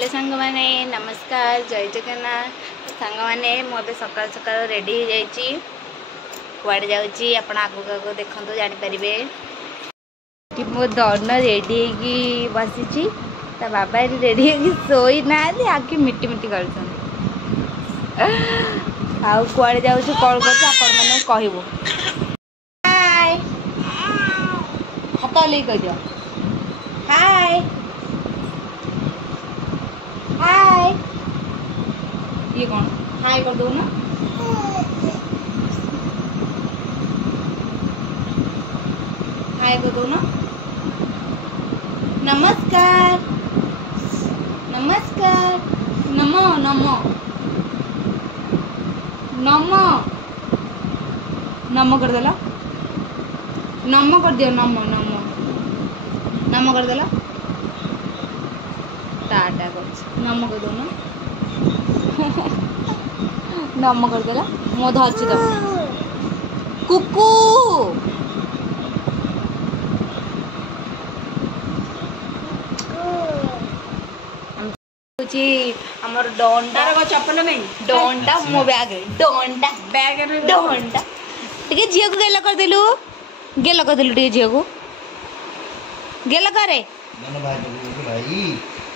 hello सांग माने नमस्कार जय जगन्नाथ सांग माने मुझे सकाल सकाल रेडी हो जाइए कुआड़े जाऊँगी आप आगू देखते जानीपारे कि मो दौन रेडी बसी बाबा रेडी शोई ना आगे मिटी मिटी कर कुआड़े जाऊँ कौन कर कहबू हाय हाथ हल्ले कह दियो हाय हाय ये कौन हाय कर दो ना हाय कर दो ना नमस्कार नमस्कार नमो नमो नमो नमो कर देला नमो कर दियो नमो नमो नमो कर देला टाटा कर नमो कर दो ना नमो कर देला मो धरछि तो कुकू हमर डोंडा चप्पल में डोंडा मो बैग डोंडा बैग डोंडा टिके झियो को गेला कर देलु टिके झियो को गेला करे भाई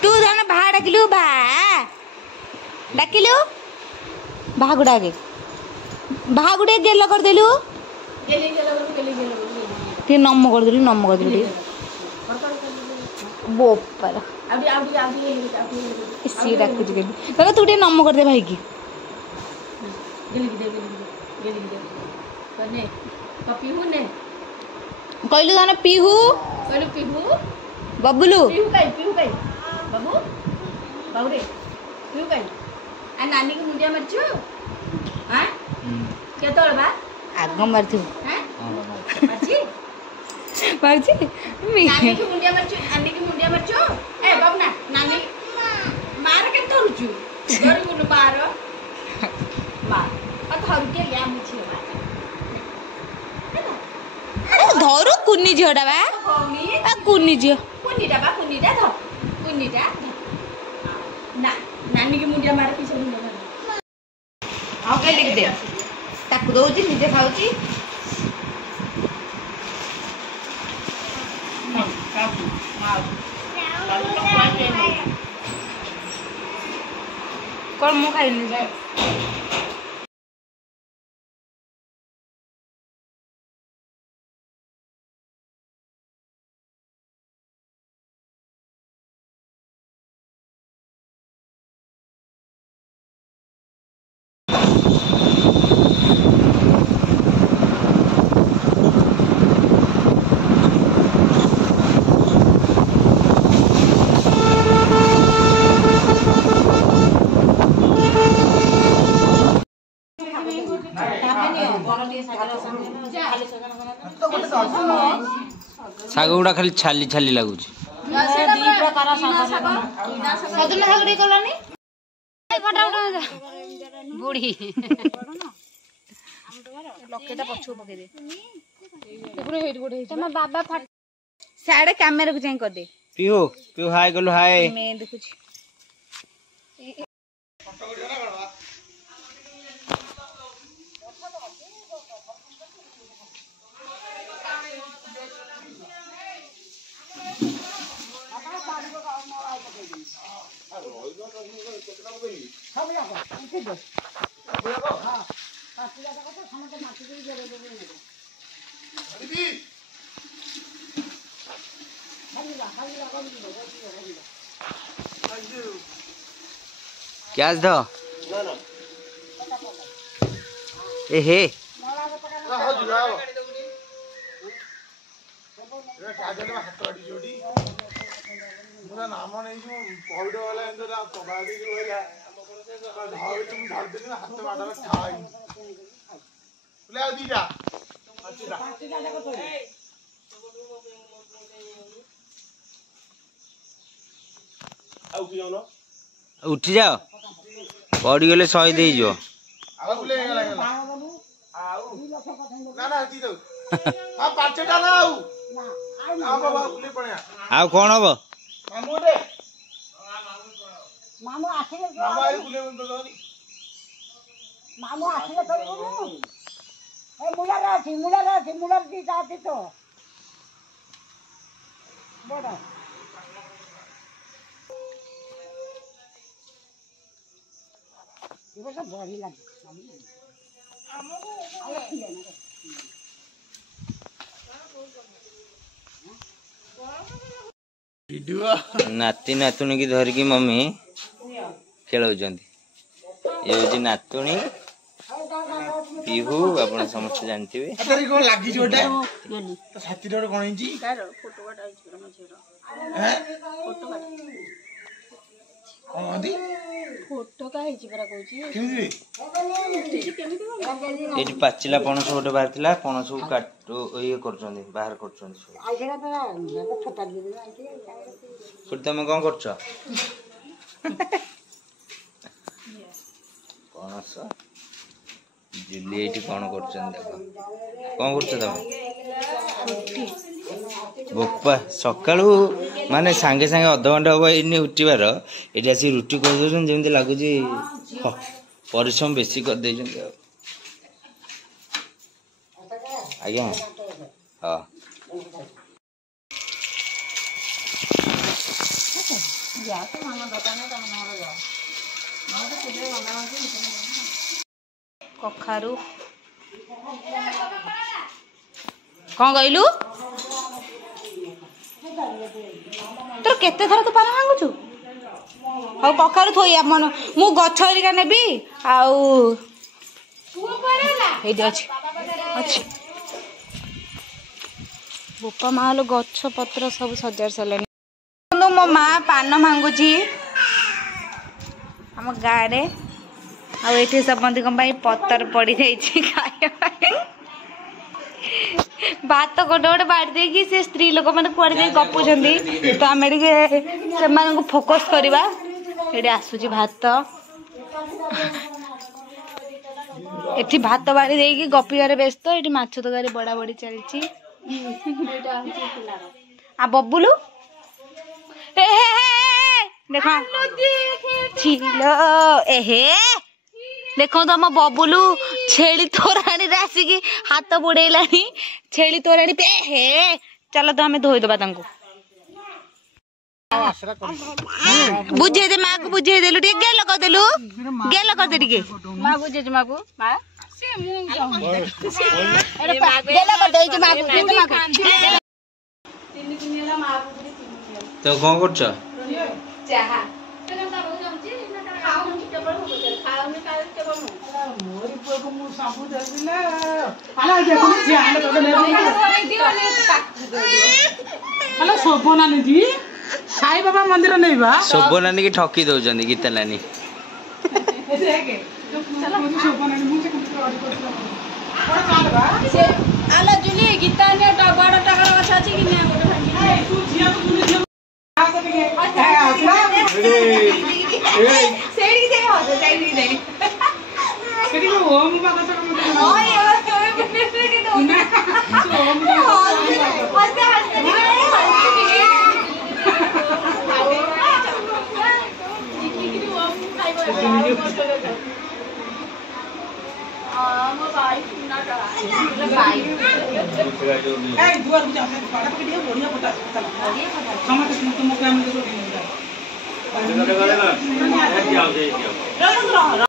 तू धन भा डाकिलु भा डाकिलु भा गुडा के गेला कर देलु टिके नम कर देलु बोपर इसी डाक दादा तू टे नम कर दे भाई की कहलु जाने पीहू बबलू बाबू बाबू रे पीहू कहीं आ नानी को मुंडिया मारछु हां केतोल बा आग मारथु हैं मारछि नानी की मुंडिया मारछु ए बाबू ना नानी मार के तोलछु गरी गुनु मार आ धरु के या मुछि धरु कुन्नी झियोटा बा आ कुन्नी झियो कुन्नीटा ध कुन्नीटा ना नानी की मुंडिया मार पीछे मुंडिया आ के लिख दे ताकू दोउची निजे खाउची कौन मुँह खाई साग गुड़ा खाली छाली छाली लगुच बुढ़ी साड़े कैमेरा को जाई कर दे पीहू पीहू हाय गलु हाय मैं देखुची क्या दो ए हे नाम नहीं कोविड वाला इंदरा तबादी जो है धावे तुम धार देने हाथ में आटा छाई ले आ दीजा अच्छा आउ की जानो उठ जाओ पड़ी गले सही दे जो आउ ले गला आउ ना ना दी दो हां पांचटा ना आउ आ बाबा ले पड़या आउ कोन हबो मामू रे मामू आखिले मामा आई बुले बंद दो नी मामू आखिले करू ए मुला दी जाती तो बड़ा ये सब बड़ी लगी नाती नातुणी की धरिकी मम्मी खेलौଛନ୍ତି ये होची नातुणी पिहू आपण समस्त जानथिबे अतरी को लागी जोटा तो छाती रे कोन हिंची कार फोटो काटा आइछ म झेरो हैं फोटो काटा कोन दी फोटो का आइछ परा कहूची केमि एटी पाचिला पणस गोटे बाहर थिला पणस को काट ये करछोंदी बाहर करछोंदी सब आइछरा तो छोटा दी आइछे फिर तुम कौन करछ पणस जुली एटी कौन करछन देखो कौन करछ तुम बोपा सकाळू माने सांगे सांगे आधा घंटा हो इने उठिबार एटी आसी रुटी कर दोछन जेमति लागु जी परिश्रम बेसी कर देछन आज्ञा हां कखारू कौन कहलु तोर केते थर तू पान मांगुछु हौ कखारू थोई मन मु गछ हरिका नेबी आउ हेदि अछि अछि बोपा मालो गछ पत्र सब सजार सलेनी मो माँ पान मांगुची हम गाँव रे आठी समस्त पतर पड़ जाइए भात गोटे गोटे बाढ़ दे से स्त्री लोक मैंने कड़े गपुंट तो आम से फोकस करवा ये आसूची भात एठी भात बाड़ी देकी गपिबार व्यस्त ये माछ तकारी बड़ा बड़ी चलती आ बबुलू देखो एहे देखो तो आम बबुलू छेली तोराणी आसिकी हाथ बुड़ेलानी छेली तोराणी पे हे चलो तो आम धोईदबा बुझे दे माँ को बुझे देलु टे गेल कर दे टे माँ बुझे माँ को माँ तो कौन करछ चाहा साई बाबा मंदिर नहीं बा शोभनानी की ठकी दौरान गीता नानी आला जुली गीता ने बड़ टाका अच्छा अछि कि नै सेड़ी दे हो सेड़ी दे सेड़ी को ओम बाबा तो ओए ओए बने के तो हंसते हंसते